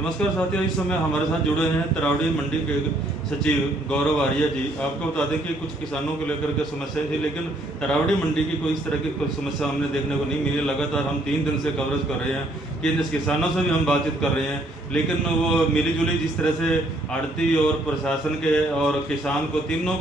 नमस्कार साथियों, इस समय हमारे साथ जुड़े हैं तरावड़ी मंडी के सचिव गौरव आर्य जी। आपको बता दें कि कुछ किसानों को लेकर के समस्याएं थी, लेकिन तरावड़ी मंडी की कोई इस तरह की कोई समस्या हमने देखने को नहीं मिली। लगातार हम 3 दिन से कवरेज कर रहे हैं कि इन किसानों से भी हम बातचीत कर रहे हैं, लेकिन वो मिली जुली जिस तरह से आड़ती और प्रशासन के और किसान को तीनों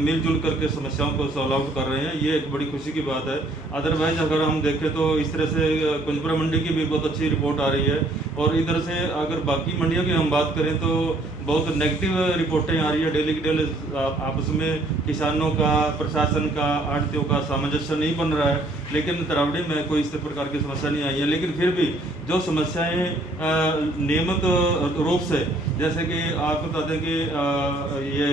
मिलजुल करके समस्याओं को सॉल्व आउट कर रहे हैं, ये एक बड़ी खुशी की बात है। अदरवाइज अगर हम देखें तो इस तरह से कुंजपुरा मंडी की भी बहुत अच्छी रिपोर्ट आ रही है, और इधर से अगर बाकी मंडियों की हम बात करें तो बहुत नेगेटिव रिपोर्टें आ रही है डेली की डेली। आपस में किसानों का, प्रशासन का, आड़तियों का सामंजस्य नहीं बन रहा है, लेकिन तरावड़ी में कोई इस प्रकार की समस्या नहीं आई है। लेकिन फिर भी जो समस्याएं नियमित रूप से, जैसे कि आपको बता दें कि ये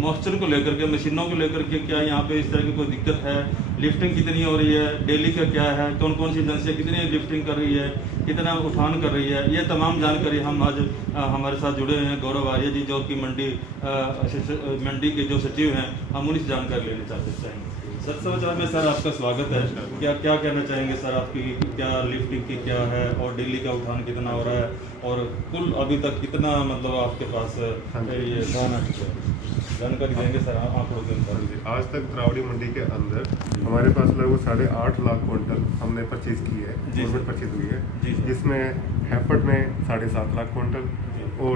मॉइस्चर को लेकर के, मशीनों को लेकर के क्या यहाँ पे इस तरह की कोई दिक्कत है, लिफ्टिंग कितनी हो रही है, डेली का क्या है, कौन कौन सी एजेंसियाँ कितनी लिफ्टिंग कर रही है, कितना उठान कर रही है, ये तमाम जानकारी हम आज हमारे साथ जुड़े हैं गौरव आर्य जी, जो कि मंडी के जो सचिव हैं, हम उन्हीं से जानकारी लेना चाहते हैं। सर, समाचार में सर आपका स्वागत है। क्या कहना चाहेंगे सर, आपकी क्या लिफ्टिंग की क्या है और डेली का उठान कितना हो रहा है, और कुल अभी तक कितना मतलब आपके पास ये जानकारी देंगे सर आंकड़ों के अनुसार। आज तक तरावड़ी मंडी के अंदर हमारे पास लगभग 8.5 लाख क्विंटल हमने परचेज की है, गवर्नमेंट परचेज हुई है, जिसमें हैफर्ड ने 7.5 लाख क्विंटल और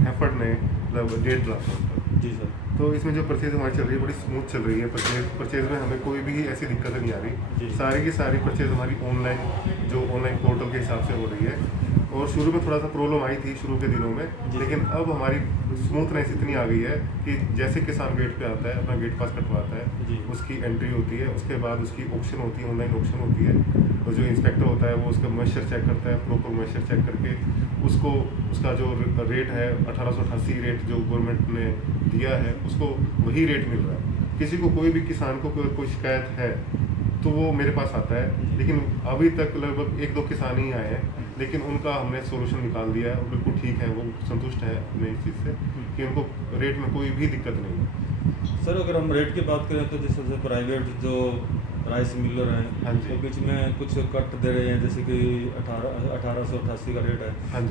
हैफर्ड ने लगभग 1.5 लाख क्विंटल। जी सर। तो इसमें जो परचेज हमारी चल रही है बड़ी स्मूथ चल रही है। परचेज में हमें कोई भी ऐसी दिक्कत नहीं आ रही। सारी की सारी परचेज हमारी ऑनलाइन पोर्टल के हिसाब से हो रही है। और शुरू में थोड़ा सा प्रॉब्लम आई थी शुरू के दिनों में, लेकिन अब हमारी स्मूथनेस इतनी आ गई है कि जैसे किसान गेट पे आता है, अपना गेट पास कटवाता है, उसकी एंट्री होती है, उसके बाद उसकी ऑक्शन होती है, ऑनलाइन ऑक्शन होती है, और जो इंस्पेक्टर होता है वो उसका मॉइस्चर चेक करता है, प्रॉपर मॉइस्चर चेक करके उसको उसका जो रेट है 1888 रेट जो गवर्नमेंट ने दिया है, उसको वही रेट मिल रहा है। किसी को कोई भी किसान को कोई शिकायत है तो वो मेरे पास आता है, लेकिन अभी तक लगभग 1-2 किसान ही आए हैं, लेकिन उनका हमने सोल्यूशन निकाल दिया है, बिल्कुल ठीक है, वो संतुष्ट है अपने इस चीज़ से कि उनको रेट में कोई भी दिक्कत नहीं है। सर, अगर हम रेट की बात करें तो जैसे प्राइवेट जो राइस मिलर हैं, तो बीच में कुछ कट दे रहे हैं, जैसे कि 1888 का रेट है,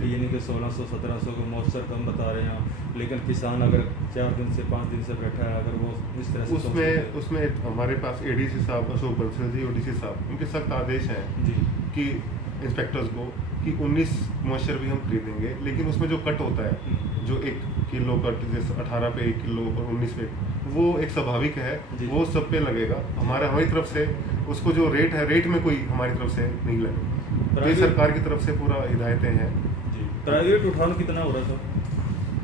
यानी कि 1600-1700 का मॉइस्चर कम बता रहे हैं, लेकिन किसान अगर 4 दिन से 5 दिन से बैठा है, अगर वो इस तरह से उसमें हमारे पास एडीसी साहब, अशोक बंसल जी, ओडीसी साहब, उनके सख्त आदेश हैं कि इंस्पेक्टर्स को कि 19 मॉइस्चर भी हम खरीदेंगे, लेकिन उसमें जो कट होता है, जो 1 किलो कट, जैसे 18 पे 1 किलो और 19 पे, वो एक स्वाभाविक है, वो सब पे लगेगा। हमारी तरफ से उसको जो रेट है, रेट में कोई हमारी तरफ से नहीं लगेगा, ये सरकार की तरफ से पूरा हिदायतें हैं। प्राइवेट उठान कितना हो रहा था?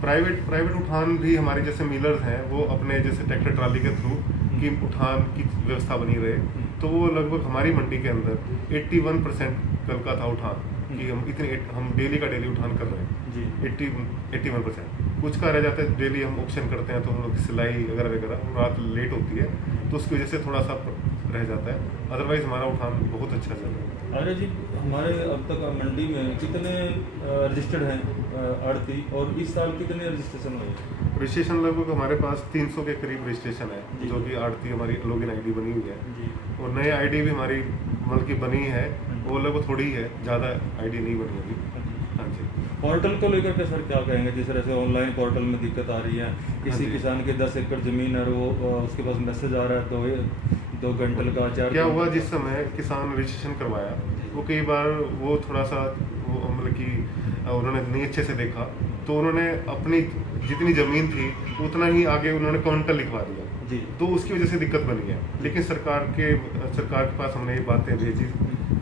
प्राइवेट उठान भी हमारे जैसे मिलर्स हैं, वो अपने जैसे ट्रैक्टर ट्राली के थ्रू की उठान की व्यवस्था बनी रहे, तो वो लगभग हमारी मंडी के अंदर 81% कल का था उठान, कि हम डेली का डेली उठान कर रहे हैं 81%। कुछ का रह जाता है, डेली हम ऑप्शन करते हैं तो हम लोग की सिलाई वगैरह रात लेट होती है, तो उसकी वजह से थोड़ा सा रह जाता है, अदरवाइज हमारा उठान बहुत अच्छा चल रहा है। अरे जी, हमारे अब तक मंडी में कितने रजिस्टर्ड हैं आड़ती, और इस साल कितने रजिस्ट्रेशन हुए? रजिस्ट्रेशन लगभग हमारे पास 300 के करीब रजिस्ट्रेशन है, जो कि आड़ती हमारी लॉगिन आईडी बनी हुई है, और नए आईडी भी हमारी मतलब की बनी है, वो लगभग थोड़ी है, ज़्यादा आईडी नहीं बनी अभी। हाँ जी। पोर्टल को लेकर के सर क्या कहेंगे? जिस तरह से ऑनलाइन पोर्टल में दिक्कत आ रही है, किसी किसान के 10 एकड़ जमीन है, वो उसके पास मैसेज आ रहा है 2 घंटे का 4 क्या हुआ, जिस समय किसान रजिस्ट्रेशन करवाया, वो कई बार वो थोड़ा सा वो मतलब कि उन्होंने नहीं अच्छे से देखा, तो उन्होंने अपनी जितनी ज़मीन थी उतना ही आगे उन्होंने काउंटर लिखवा दिया जी, तो उसकी वजह से दिक्कत बनी है। लेकिन सरकार के पास हमने ये बातें भेजी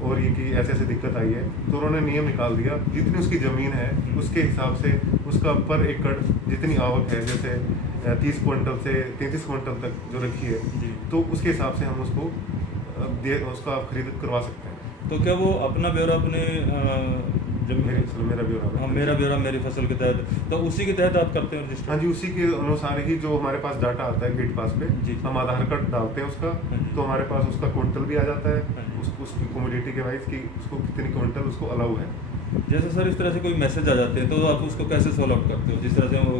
और ये कि ऐसे ऐसे दिक्कत आई है, तो उन्होंने नियम निकाल दिया, जितनी उसकी ज़मीन है उसके हिसाब से उसका पर एकड़ जितनी आवक है, जैसे 30 क्विंटल से 33 क्विंटल तक जो रखी है, तो उसके हिसाब से हम उसका खरीद करवा सकते हैं। तो क्या वो अपना ब्यौरा अपने मेरा ब्यौरा मेरी फसल के तहत, तो उसी के तहत आप करते हैं रजिस्टर? हाँ जी, उसी के अनुसार ही जो हमारे पास डाटा आता है गेट पास पे, हम आधार कार्ड डालते हैं उसका, तो हमारे पास उसका क्विंटल भी आ जाता है, उसकी कमोडिटी के वाइज कि उसको कितनी क्विंटल उसको अलाउ है। जैसे सर इस तरह से कोई मैसेज आ जाते हैं तो आप उसको कैसे सॉल्व आउट करते हो? जिस तरह से वो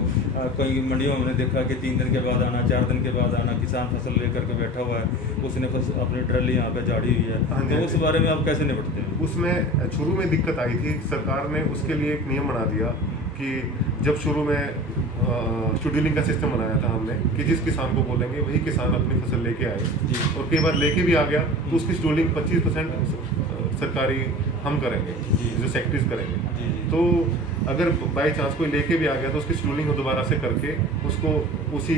कई मंडियों में हमने देखा कि 3 दिन के बाद आना, 4 दिन के बाद आना, किसान फसल लेकर के बैठा हुआ है, उसने अपनी ट्रॉली यहाँ पे झाड़ी हुई हाँ है, जी, तो हाँ उस जी। बारे में आप कैसे निपटते हैं? उसमें शुरू में दिक्कत आई थी, सरकार ने उसके लिए एक नियम बना दिया कि जब शुरू में शेड्यूलिंग का सिस्टम बनाया था हमने कि जिस किसान को बोलेंगे वही किसान अपनी फसल लेके आए, जी। और कई बार लेके भी आ गया तो उसकी शेड्यूलिंग 25% सरकारी हम करेंगे, जी। जो सेक्रेटरीज करेंगे। जी, जी। तो अगर बाई चांस कोई लेके भी आ गया तो उसकी शेड्यूलिंग दोबारा से करके उसको उसी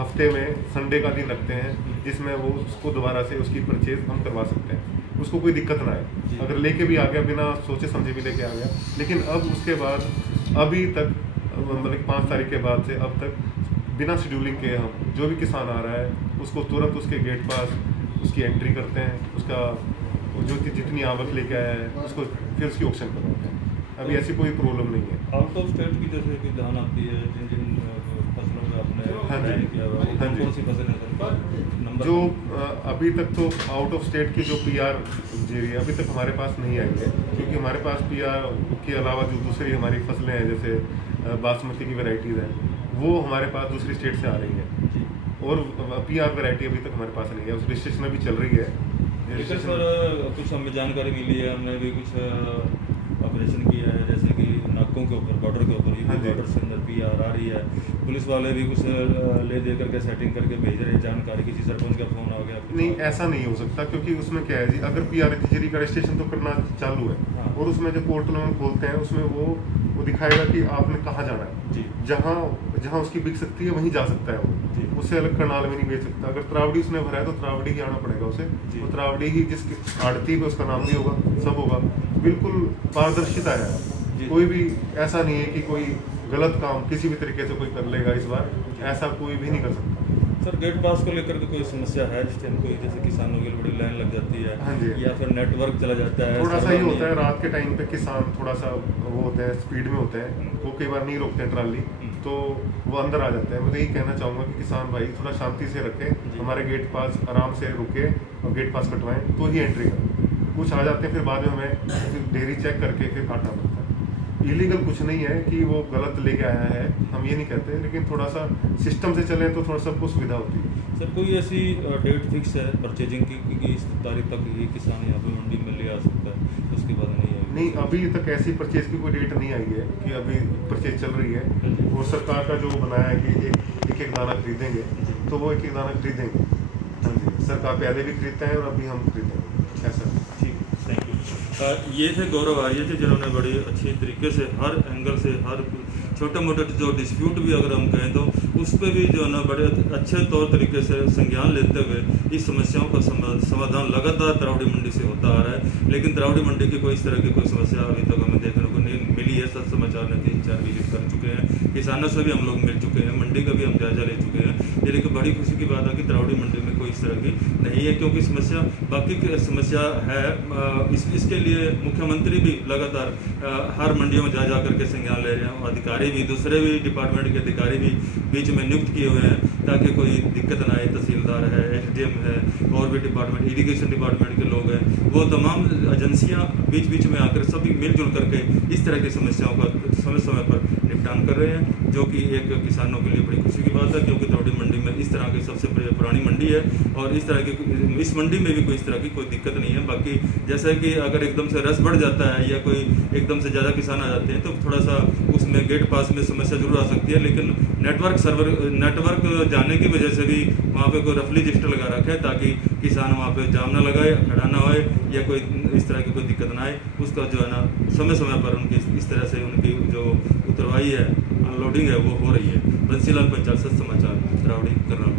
हफ्ते में संडे का दिन रखते हैं जिसमें वो उसको दोबारा से उसकी परचेज हम करवा सकते हैं, उसको कोई दिक्कत ना जी। आए। अगर लेके भी आ गया बिना सोचे समझे भी लेके आ गया, लेकिन अब उसके बाद अभी तक मतलब 5 तारीख के बाद से अब तक बिना शेड्यूलिंग के हम जो भी किसान आ रहा है उसको तुरंत उसके गेट पास उसकी एंट्री करते हैं, उसका जो जितनी आवक लेके आया है उसको फिर उसकी ऑक्शन करवाते हैं। अभी ऐसी कोई प्रॉब्लम नहीं है। आउट ऑफ स्टेट की जैसे कि धान आती है, जिन जिन फसलों का आपने हाँ जी। ट्राई किया हुआ है, हाँ जी। कौन सी फसलें हैं सर? नंबर जो अभी तक तो आउट ऑफ स्टेट की जो पीआर जीरी है अभी तक हमारे पास नहीं आई है, क्योंकि हमारे पास पीआर के अलावा जो दूसरी हमारी फसलें हैं जैसे बासमती की वैरायटीज़ हैं वो हमारे पास दूसरी स्टेट से आ रही हैं, जी। और पीआर वैरायटी अभी तक हमारे पास नहीं है, उस रजिस्ट्रेशन अभी चल रही है। लेकिन सर कुछ हमें जानकारी मिली है, हमने भी कुछ ऑपरेशन किया है, जैसे कि नाकों के ऊपर, बॉर्डर के ऊपर, हाँ जी। बॉर्डर से अंदर पीआर आ रही है, पुलिस वाले भी कुछ ले दे करके सेटिंग करके भेज रहे हैं जानकारी, किसी सरपंच का फोन आ गया कुछ नहीं, और। ऐसा नहीं हो सकता, क्योंकि उसमें क्या है जी, अगर पीआर तिजरी का रजिस्ट्रेशन तो करना चालू है, हाँ। और उसमें जो पोर्टल हम खोलते हैं उसमें वो दिखाएगा कि आपने कहाँ जाना है, जी। जहाँ जहाँ उसकी बिक सकती है वहीं जा सकता है जी। वो, उससे अलग करनाल में नहीं बेच सकता। अगर त्रावड़ी उसने भरा है तो त्रावड़ी ही आना पड़ेगा उसे, जी। वो त्रावड़ी ही जिस आड़ती पे उसका नाम भी होगा, सब होगा, बिल्कुल पारदर्शिता है। जी। कोई भी ऐसा नहीं है कि कोई गलत काम किसी भी तरीके से कोई कर लेगा इस बार, ऐसा कोई भी नहीं कर सकता। सर गेट पास को लेकर के कोई समस्या है इस टाइम? कोई जैसे किसानों की बड़ी लाइन लग जाती है, हाँ जी। या फिर नेटवर्क चला जाता है, थोड़ा सा सर्वर ही होता है नहीं- रात के टाइम पे, किसान थोड़ा सा वो होते हैं, स्पीड में होते हैं, वो कई बार नहीं रोकते हैं ट्राली, तो वो अंदर आ जाते हैं। मैं तो यही कहना चाहूँगा कि किसान भाई थोड़ा शांति से रखें, जी। हमारे गेट पास आराम से रुके और गेट पास कटवाएं तो ही एंट्री करें। कुछ आ जाते हैं फिर बाद में हमें फिर डेयरी चेक करके फिर काटना पड़ता है। इलीगल कुछ नहीं है कि वो गलत लेके आया है, हम ये नहीं कहते, लेकिन थोड़ा सा सिस्टम से चलें तो थोड़ा सबको सुविधा होती है। सर कोई ऐसी डेट फिक्स है परचेजिंग की कि इस तारीख तक ये किसान यहाँ पे मंडी में ले आ सकता है, उसके बाद नहीं आएगी? नहीं, अभी तक ऐसी परचेज की कोई डेट नहीं आई है कि अभी परचेज चल रही है। वो सरकार का जो बनाया है कि एक दाना खरीदेंगे, तो वो एक दाना खरीदेंगे। हाँ जी, सरकार पहले भी खरीदते हैं और अभी हम खरीदेंगे, ऐसा। ठीक, थैंक यू। ये थे गौरव आर्य जी, जिन्होंने बड़ी अच्छी तरीके से हर एंगल से, हर छोटे मोटे जो डिस्प्यूट भी अगर हम कहें तो उस पर भी जो है ना बड़े अच्छे तौर तरीके से संज्ञान लेते हुए इस समस्याओं का समाधान लगातार त्रावड़ी मंडी से होता आ रहा है। लेकिन त्रावड़ी मंडी की कोई इस तरह की कोई समस्या अभी तक हमें देखने को नहीं मिली है। सब समाचार ने 3-4 विजिट कर चुके हैं, किसानों से भी हम लोग मिल चुके हैं, मंडी का भी हम जायजा ले चुके हैं। ये लेकिन बड़ी खुशी की बात है कि त्रावड़ी मंडी में कोई इस तरह की नहीं है, क्योंकि समस्या बाकी की समस्या है। इसके लिए मुख्यमंत्री भी लगातार हर मंडियों में जा करके संज्ञान ले रहे हैं, अधिकारी भी, दूसरे भी डिपार्टमेंट के अधिकारी भी बीच में नियुक्त किए हुए हैं ताकि कोई दिक्कत ना आए। तहसीलदार है, एसडीएम है, और भी डिपार्टमेंट, इरिगेशन डिपार्टमेंट के लोग हैं, वो तमाम एजेंसियां बीच बीच में आकर सभी मिलजुल करके इस तरह की समस्याओं का समय समय पर निपटान कर रहे हैं, जो कि एक किसानों के लिए बड़ी खुशी की बात है। क्योंकि त्रावड़ी मंडी में इस तरह की सबसे पुरानी मंडी है और इस तरह की इस मंडी में भी कोई इस तरह की कोई दिक्कत नहीं है। बाकी जैसे कि अगर एकदम से रस बढ़ जाता है या कोई एकदम से ज़्यादा किसान आ जाते हैं तो थोड़ा सा उसमें गेट पास में समस्या जरूर आ सकती है, लेकिन नेटवर्क जाने की वजह से भी वहाँ पे कोई रफली रजिस्टर लगा रखा है ताकि किसान वहाँ पे जाम ना लगाए, खड़ा ना होए, या कोई इस तरह की कोई दिक्कत ना आए। उसका जो है ना समय समय पर उनकी इस तरह से उनकी जो उतरवाई है, अनलोडिंग है, वो हो रही है। बंसीलाल पंचाल, सच समाचार, त्रावड़ी, करनाल।